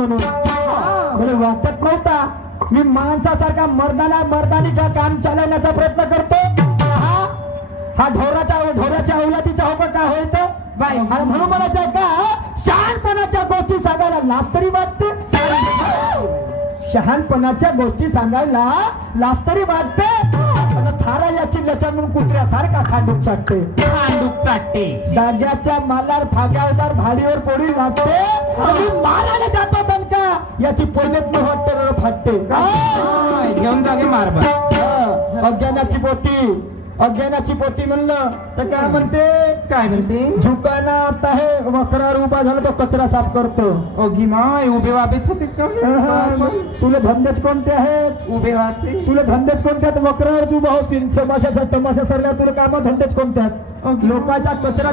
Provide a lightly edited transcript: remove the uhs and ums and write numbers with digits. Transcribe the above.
म्हणून मला वाटत नव्हता मी माणसासारखा मर्दानीचा काम चालवण्याचा प्रयत्न करतो. हा ढोराच्या औलादीचा हो का होत बाई. आणि म्हणून म्हणायचं का शहाणपणाच्या गोष्टी सांगायला लाज तरी वाटते. शहाणपणाच्या गोष्टी सांगायला लाज तरी वाटते. आता थारा याची लचण म्हणून कुत्र्यासारखा खांडूक चाटते. खांडूक चाटते. डाग्याच्या मालार फाग्यावदार भाडीवर पोळी लागते आणि मारायला जातो दणका याची पोळीत न वाटते फाटते. घेऊन जागे मारबा. अज्ञानाची पोटी म्हणलं तर काय म्हणते काय म्हणते झुकाना आता हे वक्रावर उभा झाला तो कचरा साफ करतो. ओगी माय उभे वाबेच होते का तुला धंदेच कोणते आहेत उभे वाचे तुला धंदेच कोणते आहेत वक्रावर उभा होशील समाशाचा तमाशा सरल्या तुला काम धंदेच कोणते आहेत लोकांचा कचरा